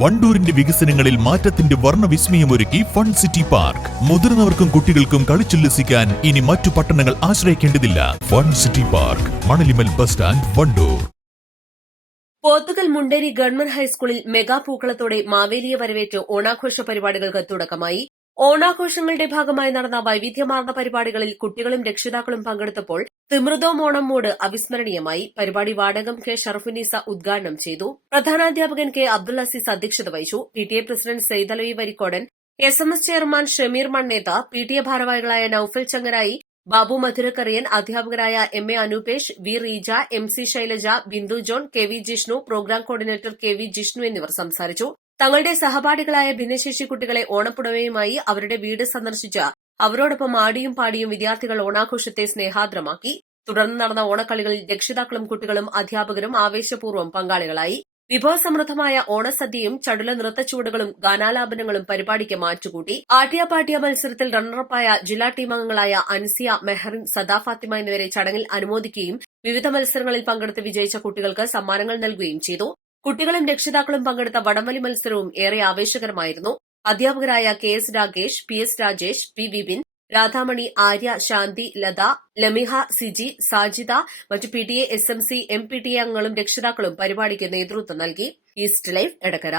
വണ്ടൂരിന്റെ വികസനങ്ങളിൽ മാറ്റത്തിന്റെ വർണവിസ്മയമൊരുക്കി fun city park. മുതിർന്നവർക്കും കുട്ടികൾക്കും കളിച്ചുല്ലസിക്കാൻ ഇനി മറ്റു പട്ടണങ്ങൾ ആശ്രയിക്കേണ്ടതില്ല. Fun city park Manalimal bus stand Wandoor. Pothukal Munderi government ഹൈസ്കൂളിൽ മെഗാ പൂക്കളത്തോടെ മാവേലിയെ വരവേറ്റ് ഓണാഘോഷ പരിപാടികൾക്ക് തുടക്കമായി. ഓണാഘോഷങ്ങളുടെ ഭാഗമായി നടന്ന വൈവിധ്യമാർന്ന പരിപാടികളിൽ കുട്ടികളും രക്ഷിതാക്കളും പങ്കെടുത്തപ്പോൾ തിമൃതോം മോണം മൂട് അവിസ്മരണീയമായി. പരിപാടി വാടകം കെ ഷറഫുന്നീസ ഉദ്ഘാടനം ചെയ്തു. പ്രധാനാധ്യാപകൻ കെ അബ്ദുൽ അസീസ് അധ്യക്ഷത വഹിച്ചു. P T A president Saidalavi Varikkodan S M S chairman Shameer Mannetha P T A ഭാരവാഹികളായ നൌഫൽ ചങ്ങരായി ബാബു മധുരക്കറിയൻ അധ്യാപകരായ M A Anupesh V Reeja M C Shailaja Bindu John K V Jishnu programme coordinator K V Jishnu എന്നിവർ സംസാരിച്ചു. തങ്ങളുടെ സഹപാഠികളായ ഭിന്നശേഷി കുട്ടികളെ ഓണപ്പുടവയുമായി അവരുടെ വീട് സന്ദർശിച്ച് അവരോടൊപ്പം ആടിയും പാടിയും വിദ്യാർത്ഥികൾ ഓണാഘോഷത്തെ സ്നേഹാദ്രമാക്കി തുടർന്ന് നടന്ന ഓണക്കളികളിൽ രക്ഷിതാക്കളും കുട്ടികളും അധ്യാപകരും ആവേശപൂർവം പങ്കാളികളായി. വിഭവസമൃദ്ധമായ ഓണസദ്യയും ചടുല നൃത്തച്ചുവടുകളും ഗാനാലാപനങ്ങളും പരിപാടിക്ക് മാറ്റുകൂട്ടി. ആട്ടിയ പാട്ടിയ മത്സരത്തിൽ റണ്ണറപ്പായ ജില്ലാ ടീം അംഗങ്ങളായ അൻസിയ മെഹറിൻ സദാ ഫാത്തിമ എന്നിവരെ ചടങ്ങിൽ അനുമോദിക്കുകയും വിവിധ മത്സരങ്ങളിൽ പങ്കെടുത്ത് വിജയിച്ച കുട്ടികൾക്ക് സമ്മാനങ്ങൾ നൽകുകയും ചെയ്തു. കുട്ടികളും രക്ഷിതാക്കളും പങ്കെടുത്ത വടംവലി മത്സരവും ഏറെ ആവേശകരമായിരുന്നു. അധ്യാപകരായ K S Rakesh P S Rajesh P Vipin Radhamani Arya Shanti Latha Lamiha Siji Sajitha മറ്റ് P T A S M C M P T A അംഗങ്ങളും രക്ഷിതാക്കളും പരിപാടിക്ക് നേതൃത്വം നൽകി. East life Edakkara